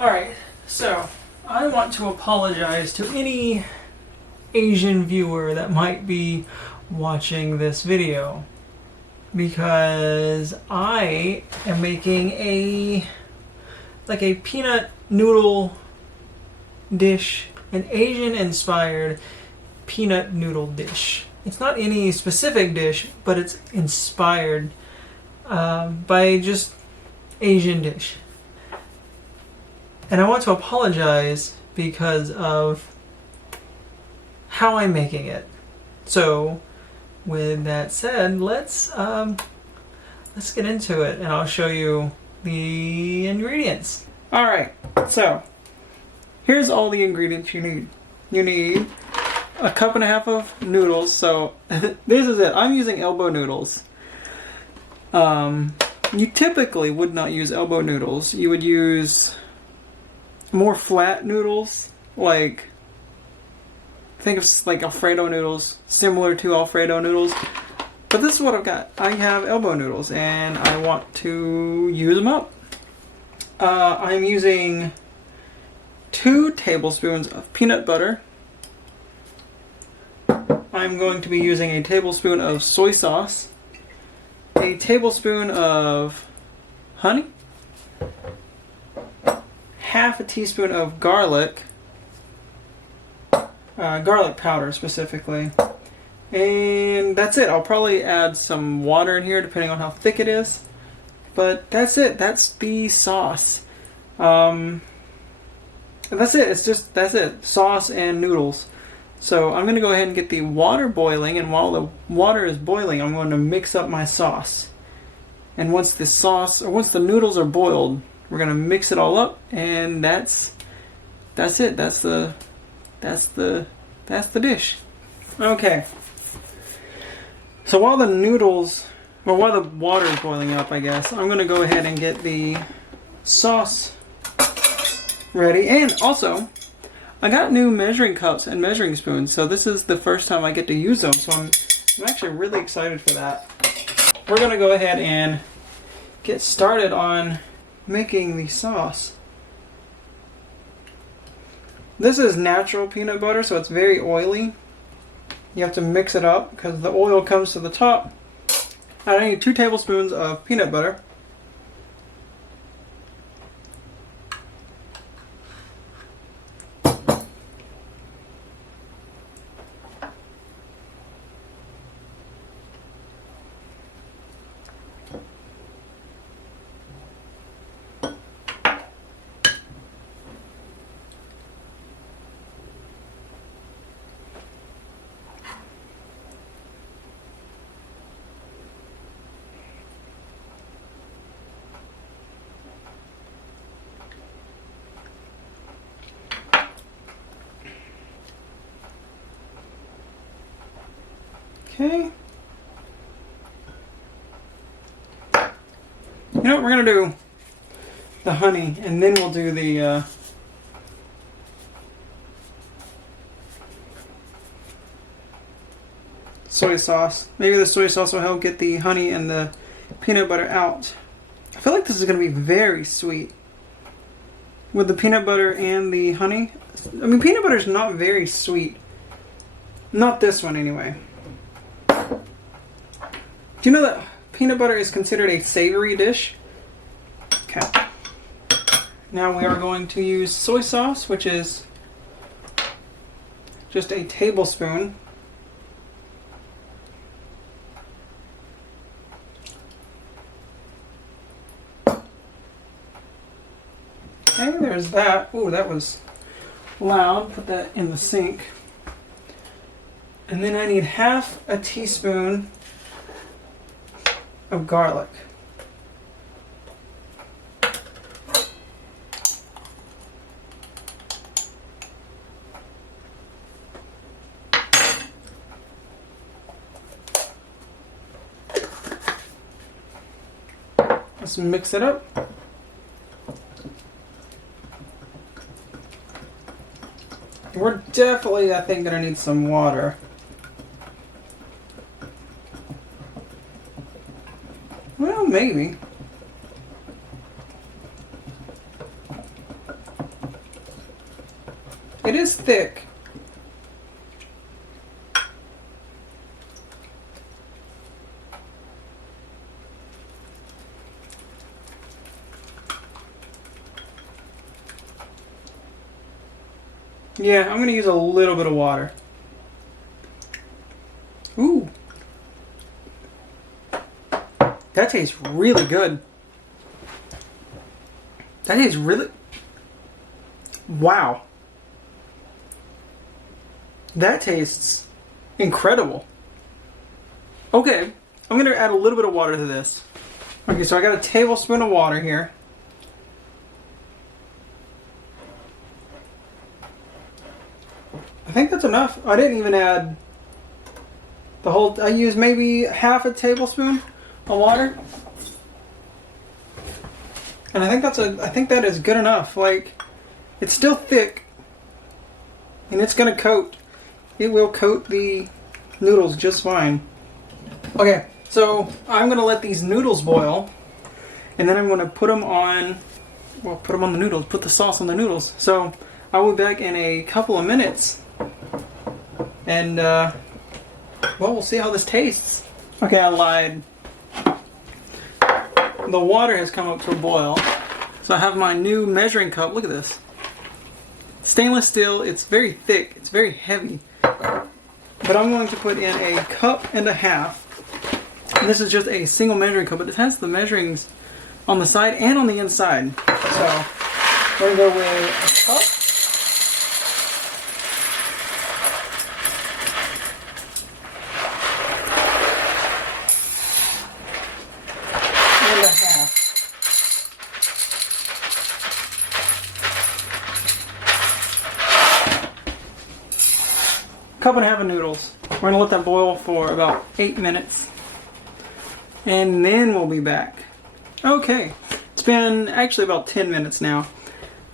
Alright, so I want to apologize to any Asian viewer that might be watching this video because I am making a peanut noodle dish, an Asian inspired peanut noodle dish. It's not any specific dish, but it's inspired by just Asian dish. And I want to apologize because of how I'm making it. So, with that said, let's get into it, and I'll show you the ingredients. All right, so here's all the ingredients you need. You need a cup and a half of noodles. So this is it. I'm using elbow noodles. You typically would not use elbow noodles. You would use more flat noodles, like think of like Alfredo noodles, similar to Alfredo noodles. But this is what I've got. I have elbow noodles, and I want to use them up. I'm using 2 tablespoons of peanut butter. I'm going to be using a tablespoon of soy sauce, a tablespoon of honey, half a teaspoon of garlic powder specifically, and that's it. I'll probably add some water in here depending on how thick it is, but that's it. That's the sauce. That's it. That's it. Sauce and noodles. So I'm going to go ahead and get the water boiling, and while the water is boiling, I'm going to mix up my sauce. And once the noodles are boiled, we're going to mix it all up, and that's it. That's the dish. Okay. So while the water is boiling up, I guess, I'm going to go ahead and get the sauce ready. And also, I got new measuring cups and measuring spoons, so this is the first time I get to use them, so I'm actually really excited for that. We're going to go ahead and get started on making the sauce. This is natural peanut butter, so it's very oily. You have to mix it up because the oil comes to the top. I need 2 tablespoons of peanut butter. Okay. You know what, we're going to do the honey, and then we'll do the soy sauce. Maybe the soy sauce will help get the honey and the peanut butter out. I feel like this is going to be very sweet with the peanut butter and the honey. I mean, peanut butter is not very sweet. Not this one, anyway. Do you know that peanut butter is considered a savory dish? Okay. Now we are going to use soy sauce, which is just a tablespoon. Okay, there's that. Ooh, that was loud. Put that in the sink. And then I need half a teaspoon of garlic. Let's mix it up. We're definitely, I think, gonna need some water. Well, maybe. It is thick. Yeah, I'm going to use a little bit of water. Ooh. That tastes really good. That tastes really... Wow. That tastes incredible. Okay, I'm going to add a little bit of water to this. Okay, so I got a tablespoon of water here. I think that's enough. I didn't even add the whole... I used maybe half a tablespoon of water. And I think that is good enough. Like, it's still thick. And it's going to coat. It will coat the noodles just fine. Okay, so I'm going to let these noodles boil. And then I'm going to put them on... Well, put them on the noodles. Put the sauce on the noodles. So I'll be back in a couple of minutes. And, well, we'll see how this tastes. Okay, I lied. The water has come up to a boil. So I have my new measuring cup. Look at this. Stainless steel. It's very thick. It's very heavy. But I'm going to put in a cup and a half. And this is just a single measuring cup, but it has the measurings on the side and on the inside. So we're going to go with a cup. Cup and a half of noodles. We're going to let that boil for about 8 minutes. And then we'll be back. Okay. It's been actually about 10 minutes now.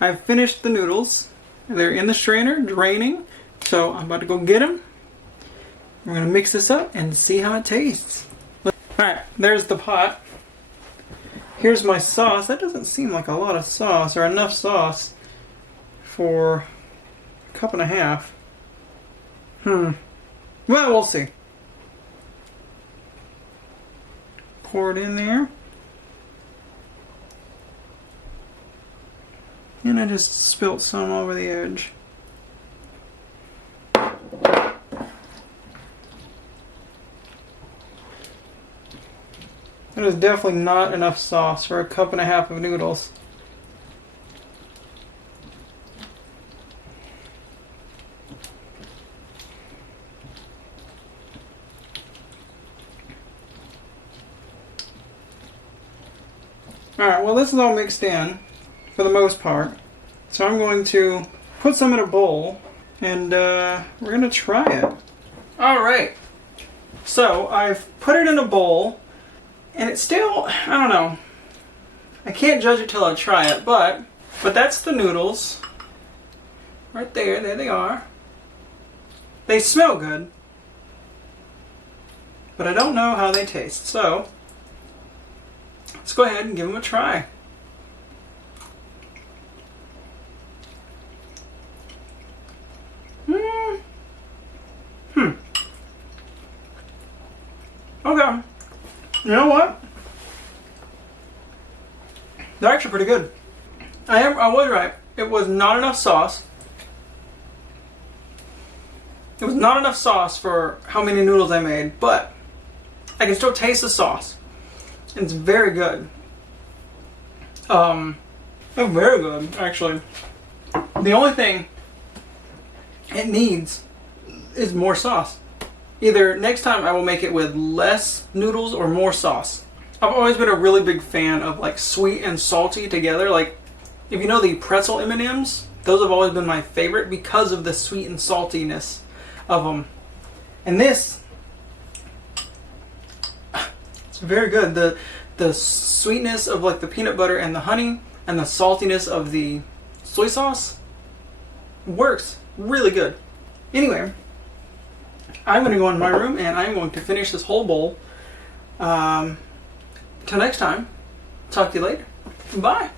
I've finished the noodles. They're in the strainer, draining. So I'm about to go get them. We're going to mix this up and see how it tastes. Alright, there's the pot. Here's my sauce. That doesn't seem like a lot of sauce or enough sauce for a cup and a half. Well, we'll see. Pour it in there. And I just spilt some over the edge. That is definitely not enough sauce for a cup and a half of noodles. Alright, well this is all mixed in for the most part. So I'm going to put some in a bowl and we're going to try it. Alright, so I've put it in a bowl and it's still, I don't know. I can't judge it till I try it, but that's the noodles. Right there, there they are. They smell good, but I don't know how they taste, so let's go ahead and give them a try. Okay. You know what? They're actually pretty good. I was right. It was not enough sauce. It was not enough sauce for how many noodles I made, but I can still taste the sauce. And it's very good. They're very good, actually. The only thing it needs is more sauce. Either next time I will make it with less noodles or more sauce. I've always been a really big fan of like sweet and salty together. Like, if you know the pretzel M&Ms, those have always been my favorite because of the sweet and saltiness of them. And this, it's very good. The sweetness of like the peanut butter and the honey and the saltiness of the soy sauce works really good. Anyway, I'm going to go in my room and I'm going to finish this whole bowl. Till next time, talk to you later. Bye.